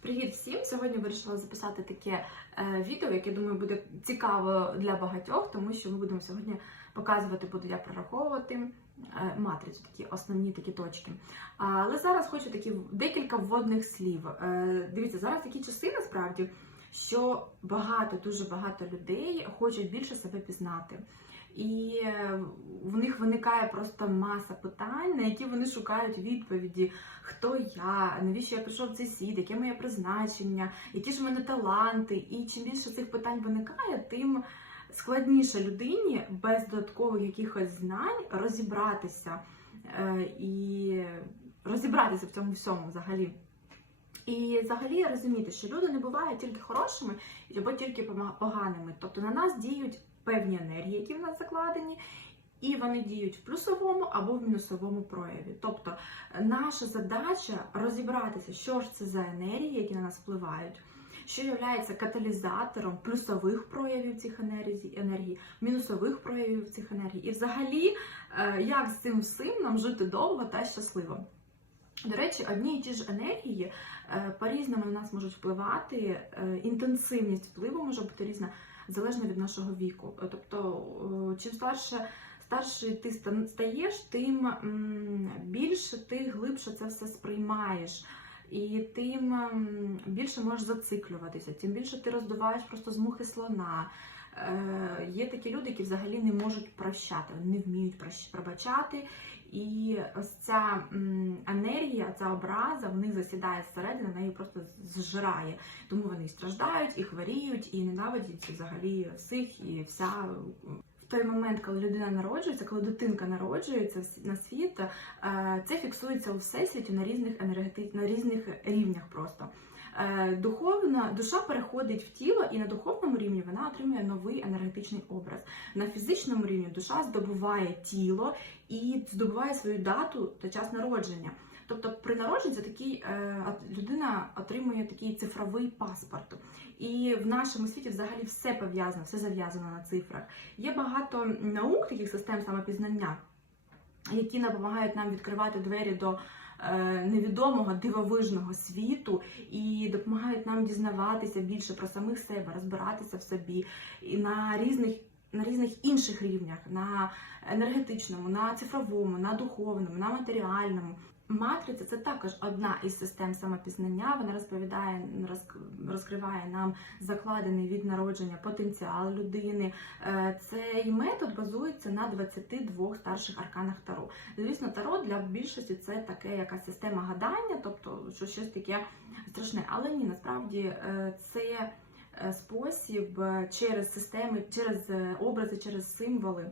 Привіт всім! Сьогодні вирішила записати таке е, відео, яке думаю буде цікаво для багатьох, тому що ми будемо сьогодні показувати, буду я прораховувати е, матрицю, такі основні такі точки. Але зараз хочу такі декілька вводних слів. Е, Дивіться, зараз такі часи насправді, що багато, дуже багато людей хочуть більше себе пізнати. І е, в них виникає просто маса питань, на які вони шукають відповіді хто я, навіщо я прийшов в цей світ, яке моє призначення, які ж в мене таланти. І чим більше цих питань виникає, тим складніше людині без додаткових якихось знань розібратися е, і розібратися в цьому всьому взагалі. І взагалі розуміти, що люди не бувають тільки хорошими або тільки поганими. Тобто на нас діють певні енергії, які в нас закладені, і вони діють в плюсовому або в мінусовому прояві. Тобто наша задача розібратися, що ж це за енергії, які на нас впливають, що є каталізатором плюсових проявів цих енергій, мінусових проявів цих енергій, і взагалі, е, як з цим всім нам жити довго та щасливо. До речі, одні і ті ж енергії е, по-різному на нас можуть впливати, е, інтенсивність впливу може бути різна залежно від нашого віку. Тобто, чим старше старший ти стаєш, тим більше ти глибше це все сприймаєш. І тим більше можеш зациклюватися, тим більше ти роздуваєш просто з мухи слона. Е, є такі люди, які взагалі не можуть прощати, вони не вміють пробачати. І ось ця енергія, ця образа в них засідає зсередини, її просто зжирає. Тому вони і страждають, і хворіють, і ненавидять взагалі всіх і вся. В той момент, коли людина народжується, коли дитинка народжується на світ, е, це фіксується у всесвіті на різних енергети... на різних рівнях просто. Е, Духовна душа переходить в тіло, і на духовному рівні вона отримує новий енергетичний образ. На фізичному рівні душа здобуває тіло і здобуває свою дату та час народження. Тобто при народженні це такий е, людина отримує такий цифровий паспорт. І в нашому світі взагалі все пов'язано, все зав'язано на цифрах. Є багато наук, таких систем самопізнання, які допомагають нам відкривати двері до невідомого дивовижного світу і допомагають нам дізнаватися більше про самих себе, розбиратися в собі і на різних. На різних інших рівнях, на енергетичному, на цифровому, на духовному, на матеріальному. Матриця це також одна із систем самопізнання. Вона розповідає, розк- розкриває нам закладений від народження потенціал людини. Е, Цей метод базується на 22 старших арканах Таро. Звісно, Таро для більшості це таке якась система гадання, тобто що щось таке страшне. Але ні, насправді е, це е, спосіб через системи, через образи, через символи.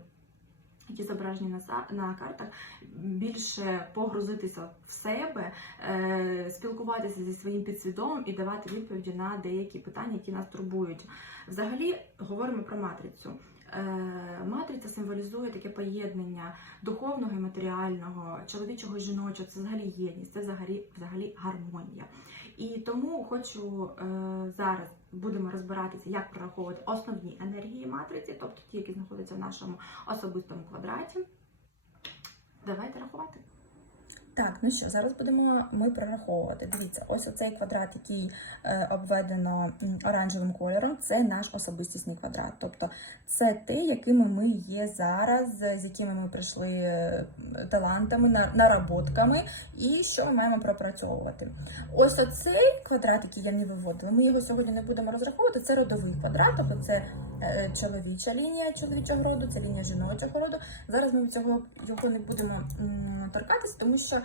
Які зображені на, на картах, більше погрузитися в себе, е, спілкуватися зі своїм підсвідомим і давати відповіді на деякі питання, які нас турбують. Взагалі говоримо про матрицю. Е, Матриця символізує таке поєднання духовного і матеріального, чоловічого і жіночого. Це взагалі єдність, це взагалі, взагалі гармонія. І тому хочу е, зараз будемо розбиратися, як прораховувати основні енергії матриці, тобто ті, які знаходяться в нашому особистому квадраті. Давайте рахувати. Так, ну що, зараз будемо ми прораховувати. Дивіться, ось оцей квадрат, який е, обведено оранжевим кольором, це наш особистісний квадрат. Тобто це те, якими ми є зараз, з якими ми прийшли е, талантами, наработками, і що ми маємо пропрацьовувати. Ось оцей квадрат, який я не виводила, ми його сьогодні не будемо розраховувати. Це родовий квадрат, тобто це е, чоловіча лінія чоловічого роду, це лінія жіночого роду. Зараз ми цього його не будемо торкатися, тому що,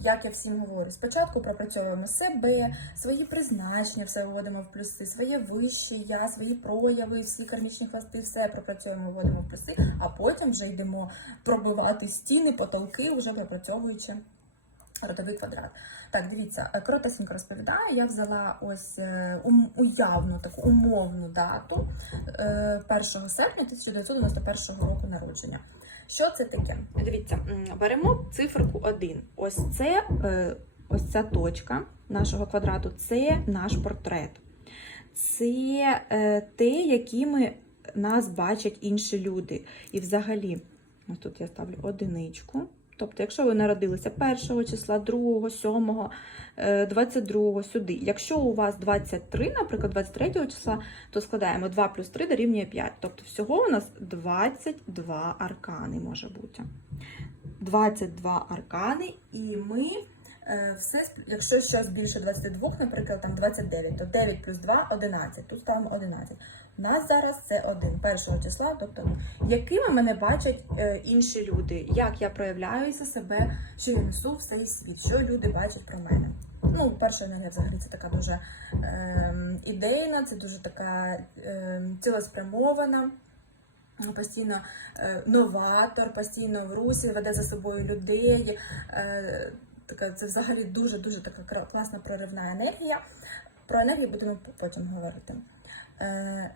як я всім говорю, спочатку пропрацьовуємо себе, свої призначення, все виводимо в плюси, своє вище я, свої прояви, всі кармічні хвости, все пропрацьовуємо, виводимо в плюси, а потім вже йдемо пробивати стіни, потолки, вже пропрацьовуючи. Родовий квадрат. Так, дивіться, е, коротесенько розповідаю. Я взяла ось е, уявну таку умовну дату е, 1 серпня 1991 року народження. Що це таке? Дивіться, беремо циферку 1. Ось це е, ось ця точка нашого квадрату це наш портрет. Це е, те, якими нас бачать інші люди. І взагалі, ось тут я ставлю одиничку. Тобто, якщо ви народилися 1 числа, 2, 7, е, 22 сюди. Якщо у вас 23, наприклад, 23 числа, то складаємо 2 плюс 3 дорівнює 5. Тобто всього у нас 22 аркани може бути. 22 аркани, і ми все, сп- якщо щось більше 22, наприклад, там 29, то 9 плюс 2 11. Тут ставимо 11. У нас зараз це 1 першого числа, тобто якими мене бачать е, інші люди, як я проявляюся себе, що я несу в цей світ, що люди бачать про мене. Ну, перша енергія взагалі це така дуже е, ідейна, це дуже така е, цілеспрямована. Постійно е, новатор, постійно в русі, веде за собою людей. Така, це взагалі дуже-дуже така класна проривна енергія. Про енергію будемо потім говорити. Е,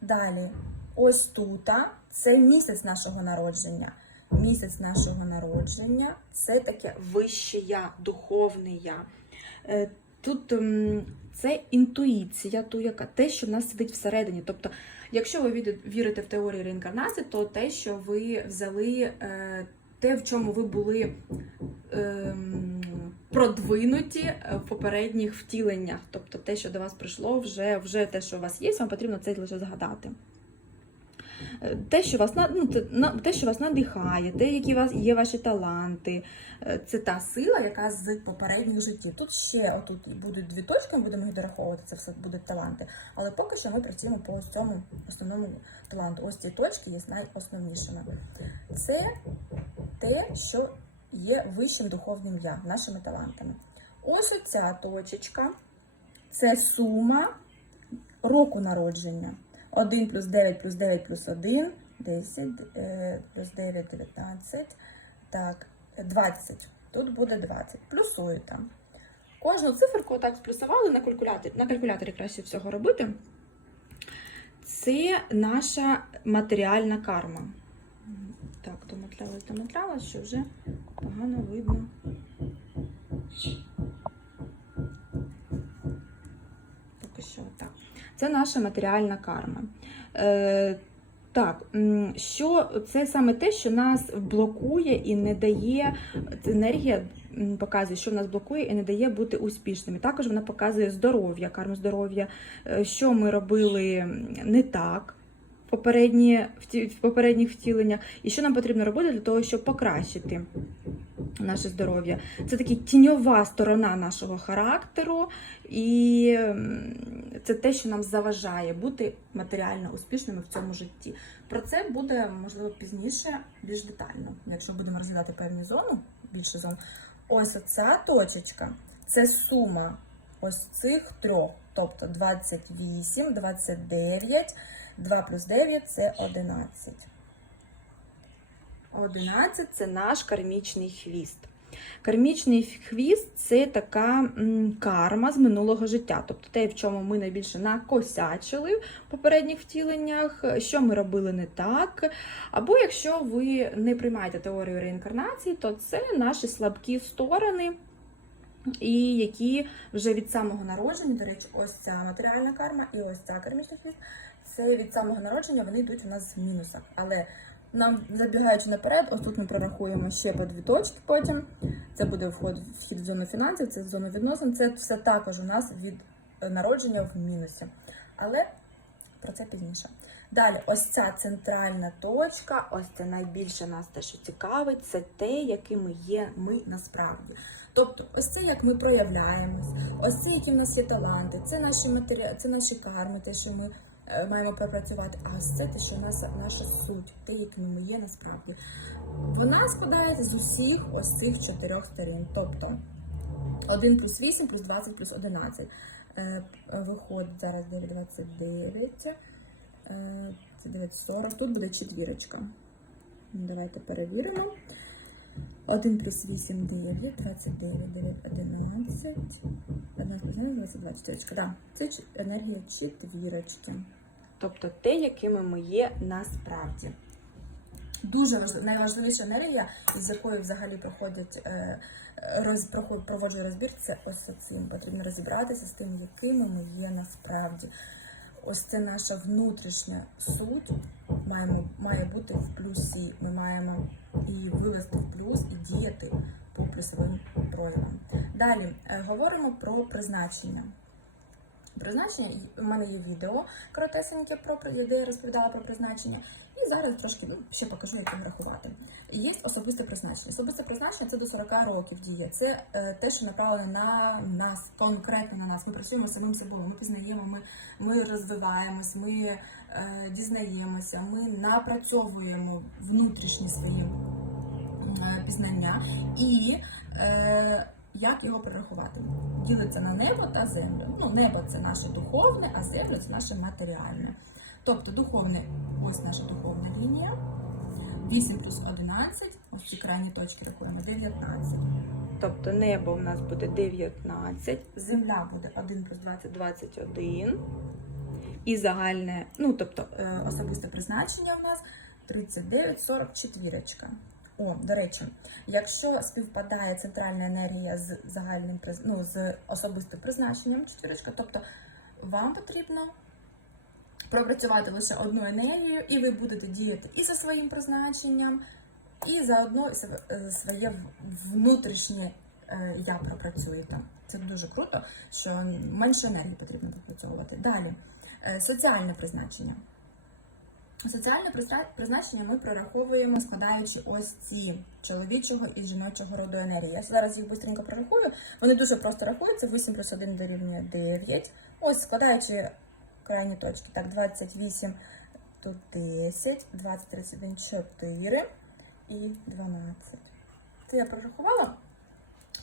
далі, ось тут це місяць нашого народження. Місяць нашого народження це таке вище я, духовне я. Е, Тут це інтуїція, ту, яка те, що в нас сидить всередині. Тобто, якщо ви вірите в теорію реінкарнації, то те, що ви взяли, е, те, в чому ви були ем, продвинуті в попередніх втіленнях, тобто те, що до вас прийшло, вже, вже те, що у вас є, вам потрібно це лише згадати. Е, Те, що вас ну, те, що вас надихає, те, які вас є ваші таланти, е, це та сила, яка з попередніх життів. Тут ще отут будуть дві точки, ми будемо їх дораховувати, це все будуть таланти. Але поки що ми працюємо по цьому основному таланту. Ось ці точки є найосновнішими. Це те, що є вищим духовним я, нашими талантами. Ось оця точечка це сума року народження. 1 плюс 9 плюс 9 плюс 1, 10, е, плюс 9, 19, так, 20. Тут буде 20. Плюсуєте. Кожну циферку так сплюсували на калькуляторі. На калькуляторі краще всього робити. Це наша матеріальна карма. Так, домотлялась, домотлялась, що вже погано видно. Поки що так. Це наша матеріальна карма. Е, так, що це саме те, що нас блокує і не дає енергія показує, що в нас блокує і не дає бути успішними. Також вона показує здоров'я, карму здоров'я, е, що ми робили не так. Попередні, в попередніх втіленнях, і що нам потрібно робити для того, щоб покращити наше здоров'я. Це така тіньова сторона нашого характеру, і це те, що нам заважає бути матеріально успішними в цьому житті. Про це буде можливо пізніше, більш детально, якщо будемо розглядати певні зони, більше зон. Ось оця точечка це сума ось цих трьох, тобто 28, 29, 2 плюс 9 це 11. 11 це наш кармічний хвіст. Кармічний хвіст це така карма з минулого життя, тобто те, в чому ми найбільше накосячили в попередніх втіленнях, що ми робили не так. Або якщо ви не приймаєте теорію реінкарнації, то це наші слабкі сторони, і які вже від самого народження, до речі, ось ця матеріальна карма і ось ця кармічний хвіст, це від самого народження вони йдуть у нас в мінусах. Але нам забігаючи наперед, ось тут ми прорахуємо ще по дві точки потім. Це буде вход вхід в зону фінансів, це в зону відносин. Це все також у нас від е, народження в мінусі. Але про це пізніше. Далі, ось ця центральна точка, ось це найбільше нас те, що цікавить, це те, якими є ми насправді. Тобто, ось це як ми проявляємось, ось це, які в нас є таланти, це наші матері... це наші карми, те, що ми маємо пропрацювати. А ось це те, що наша, наша суть, те, якими ми є насправді. Вона складається з усіх ось цих чотирьох сторін. Тобто 1 плюс 8 плюс 20 плюс 11. Е, Виходить зараз 9,29. Е, Це 9,40. Тут буде четвірочка. Ну, Давайте перевіримо. 1 плюс 8, 9, 29, 9, 11, 11 плюс 1, 22, четвірочка. Да, це енергія четвірочки. Тобто те, якими ми є насправді. Дуже найважливіша енергія, із якою взагалі проходять е, роз, проводжу розбір, це ось цим. Потрібно розібратися з тим, якими ми є насправді. ось це наша внутрішня суть маємо, має бути в плюсі. Ми маємо і вивести в плюс, і діяти по плюсовим проявам. Далі е, говоримо про призначення. Призначення у мене є відео коротесеньке про де я розповідала про призначення. І зараз трошки ну, ще покажу, як їх рахувати. Є особисте призначення. Особисте призначення це до 40 років діє. Це е, те, що направлене на нас, конкретно на нас. Ми працюємо самим собою. Ми пізнаємо, ми, ми розвиваємось, ми е, дізнаємося, ми напрацьовуємо внутрішні свої е, пізнання і е, як його перерахувати. Ділиться на небо та землю. Ну, небо це наше духовне, а земля це наше матеріальне. Тобто духовне, ось наша духовна лінія. 8 плюс 11, ось ці крайні точки рахуємо 19. Тобто небо у нас буде 19, земля буде 1 плюс 20, 21. І загальне, ну тобто е, особисте призначення у нас 39, 44. О, до речі, якщо співпадає центральна енергія з загальним ну, з особистим призначенням четвірочка, тобто вам потрібно пропрацювати лише одну енергію, і ви будете діяти і за своїм призначенням, і заодно е, своє внутрішнє е, я пропрацюєте. Це дуже круто, що менше енергії потрібно пропрацьовувати. Далі, е, соціальне призначення. Соціальне призначення ми прораховуємо, складаючи ось ці чоловічого і жіночого роду енергії. Я зараз їх швидко прорахую. Вони дуже просто рахуються. 8 плюс 1 дорівнює 9. Ось складаючи крайні точки. Так, 28 тут 10, 20, 31, 4 і 12. Це я прорахувала,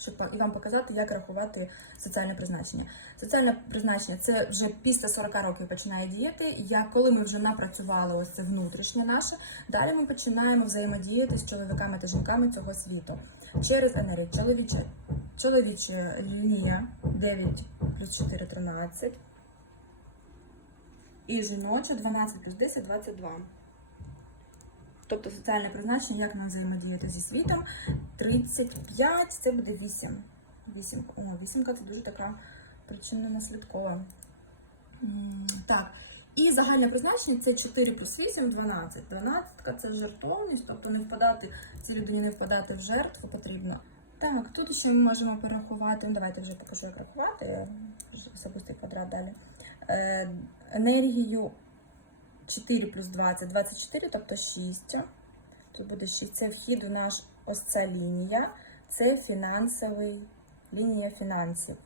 щоб і вам показати, як рахувати соціальне призначення. Соціальне призначення це вже після 40 років починає діяти. Як коли ми вже напрацювали ось це внутрішнє наше, далі ми починаємо взаємодіяти з чоловіками та жінками цього світу через енергію. Чоловіча, чоловіча лінія 9 плюс 4 13. І жіноча 12 плюс 10 22. Тобто соціальне призначення, як нам взаємодіяти зі світом. 35 це буде 8. 8. О, вісімка це дуже така причинно наслідкова. Так. І загальне призначення це 4 плюс 8, 12. 12 це жертовність, тобто не впадати, цій людині не впадати в жертву потрібно. Так, тут ще ми можемо перерахувати. Ну, давайте вже покажу, як рахувати. Особистий квадрат далі. Е, енергію 4 плюс 20, 24, тобто 6. Тут буде 6. Це вхід у наш ось ця лінія. Це фінансовий лінія фінансів.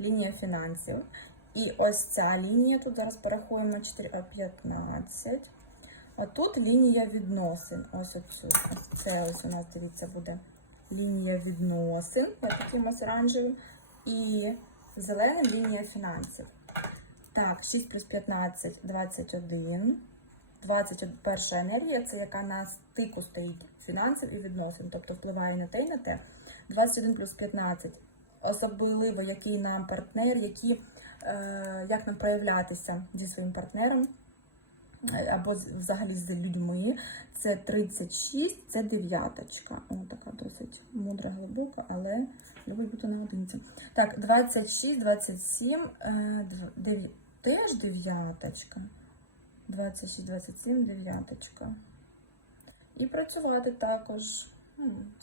Лінія фінансів. І ось ця лінія, тут зараз порахуємо на 4, 15. А тут лінія відносин. Ось оцю. Ось це ось у нас, дивіться, буде лінія відносин, як таким ось оранжевим. І зеленим лінія фінансів. Так, 6 плюс 15, 21. 21 енергія це яка на стику стоїть фінансів і відносин, тобто впливає на те і на те. 21 плюс 15. Особливо який нам партнер, які, е, як нам проявлятися зі своїм партнером е, або взагалі з людьми. Це 36, це дев'яточка. О, така досить мудра, глибока, але любить бути наодинці. Так, 26, 27, е, дв- дев'я- теж дев'яточка. 26, 27, дев'яточка. І працювати також.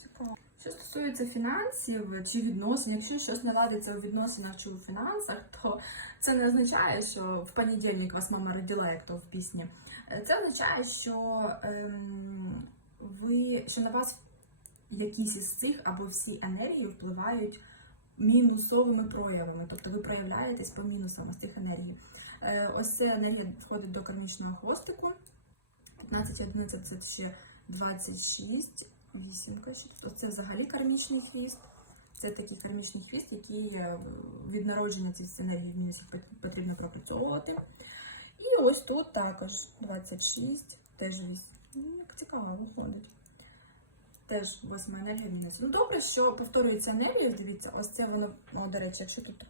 Цікаво. Що стосується фінансів чи відносин, якщо щось не ладиться у відносинах чи у фінансах, то це не означає, що в понедільник вас мама родила, як то в пісні. Це означає, що ем, ви що на вас якісь із цих або всі енергії впливають мінусовими проявами, тобто ви проявляєтесь по мінусам з цих енергій. Е, Ось ця енергія входить до кармічного хвостику. 15, 11 це ще 26, вісімка. ще тут. Оце взагалі кармічний хвіст. Це такий кармічний хвіст, який е, від народження ці всі енергії в мінусів потрібно пропрацьовувати. І ось тут також 26, теж 8. Ну, цікаво виходить. Теж восьма енергія мінус. Ну добре, що повторюється енергія, дивіться, ось це воно, ну, до речі, якщо тут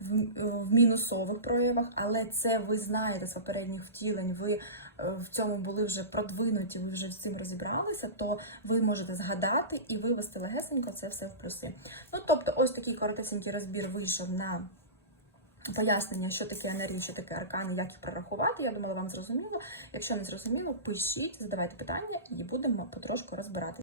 в, е, в мінусових проявах, але це ви знаєте з попередніх втілень, ви е, в цьому були вже продвинуті, ви вже з цим розібралися, то ви можете згадати і вивести легесенько це все в плюси. Ну тобто, ось такий коротесенький розбір вийшов на пояснення, що таке енергії, що таке аркани, як їх прорахувати. Я думала, вам зрозуміло. Якщо не зрозуміло, пишіть, задавайте питання і будемо потрошку розбирати.